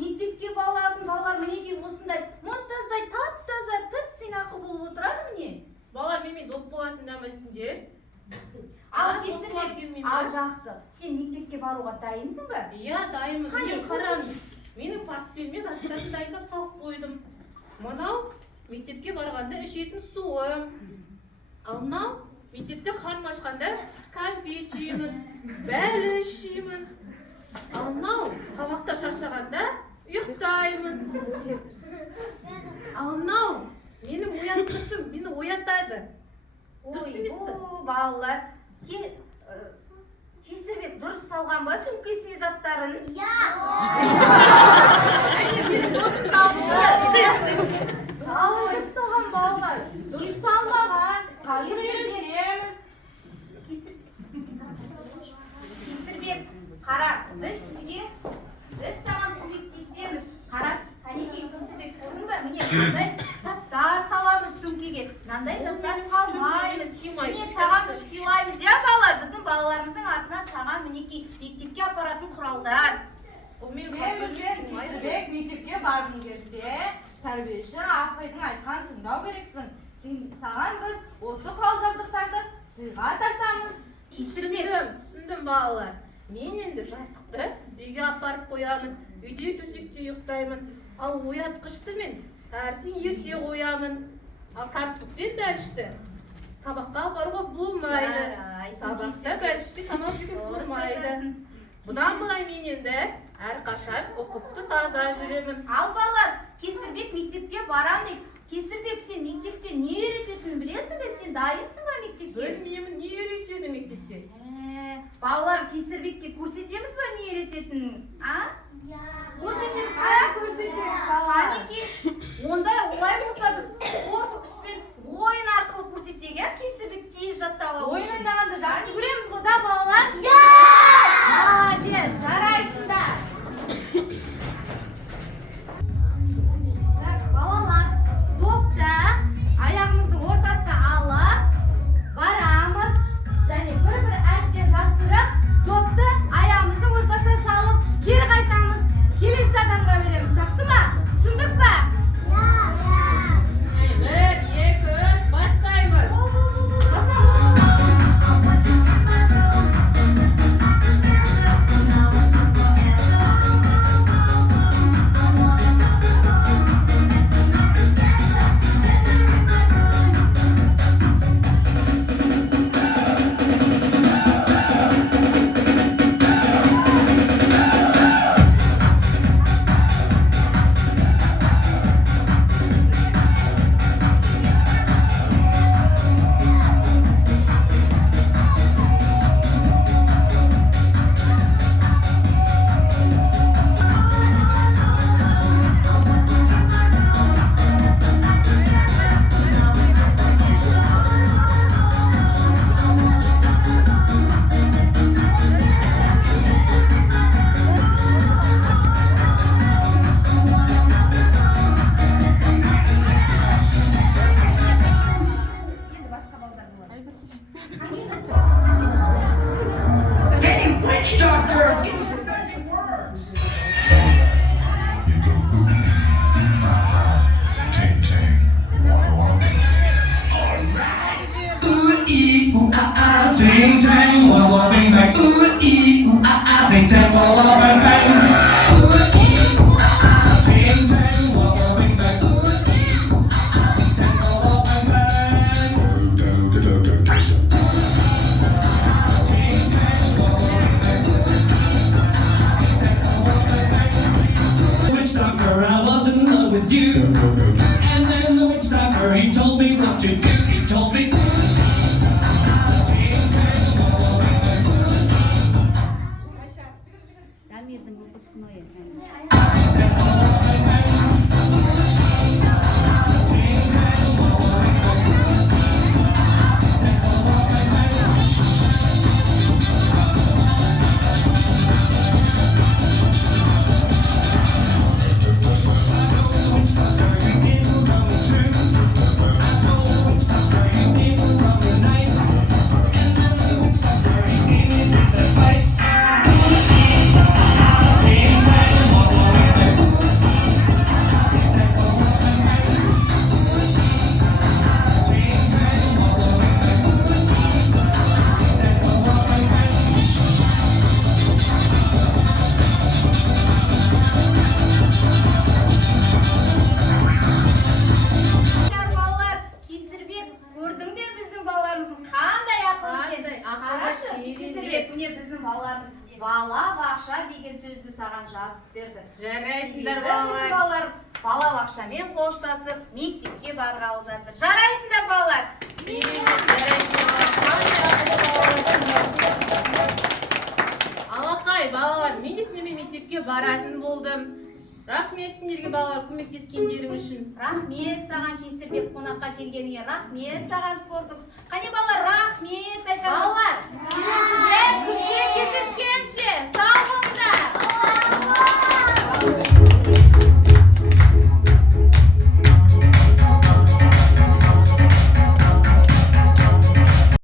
мектепке балалар мінекей осындай мұнтаздай тап-таза тып-тинақы болып отырады міне. Балалар менімен дос боласың демесіңдер. Ал Кесірбек, ал жақсы. Сен мектепке баруға дайынсың ба? Иә, дайынмын. Мен қараңыз. Менің портфелмен аттарын дайындап салып қойдым. Мынау мектепке барғанда ішетін суым. Ал мынау мектепте қарным ашқанда кәмпит жеймін, бәліш жеймін. Ал мынау сабақта шаршағанда ұйықтаймын. Ал мынау менің оятқышым, мені оятады. Дұрыс емес пе? Балалар, Кесірбек дұрыс салған ба сөмкесіне заттарын? Иә. Әне менің досым дауысы. Дұрыс салған балалар. Дұрыс салмаған. Қазір үйретеміз. Кесірбек, қара, біз саған көмектесеміз. Қара, қанекей Кесірбек, көрдің ба? Міне мынандай кітаптар саламыз сөмкеге. Мынандай заттар салмаймыз. Міне саған біз сыйлаймыз, иә балалар? Біздің балаларымыздың атына саған мінекей мектепке апаратын құралдар. Кесірбек, мектепке барғың келсе, тәрбиеші апайдың айтқан тыңдау керексің. Саған біз осы құрал жабдықтарды сыйға тартамыз. Түсіндім балалар. Мен енді жастықты үйге апарып қоямын, үйде төсекте ұйықтаймын. Ал оятқышты мен таңертең ерте қоямын. Ал картоп пен бәлішті сабаққа апаруға болмайды. Сабақта бәлішті тамақ жеуге болмайды. Бұдан былай мен енді әрқашан ұқыпты таза жүремін. Ал балалар, Кесірбек мектепке барам дейді. Кесірбек, сен мектепте не үйрететінін білесің бе? Сен дайынсың ба мектепке? Білмеймін, не үйретеді мектепте? Балалар, Кесірбекке көрсетеміз ба не үйрететінін? Көрсетеміз ба? Көрсетеміз балалар. Қанекей, ондай олай болса біз қорқыныспен ойын арқылы көрсетейік, Кесірбек тез жаттап алу үшін. Ойын ойнағанды жақсы көреміз ғой да балалар? Молодец, жарайсыңдар. Балалар, топта аяғымыздың ортасына алып барамыз және бір-бір әріптен жапсырып топты аяғымыздың ортасына салып кері қайтамыз. Келесі адамға береміз. Жақсы ма? Түсіндік па? Бір, екі, үш, бастаймыз. бала бақша деген сөзді саған жазып берді. Жарайсыңдар Себебі балалар. біздің балалар бала бақшамен қоштасып мектепке барғалы жатыр. Жарайсыңдар балалар. Алақай балалар, мен естіме мектепке баратын болдым. Рахмет сендерге балалар көмектескендерің үшін. Рахмет саған Кесірбек қонаққа келгеніңе. Рахмет саған спортукс. Қане балалар, рахмет айтамыз. Балалар, келесіде күзде кездескенше. Сау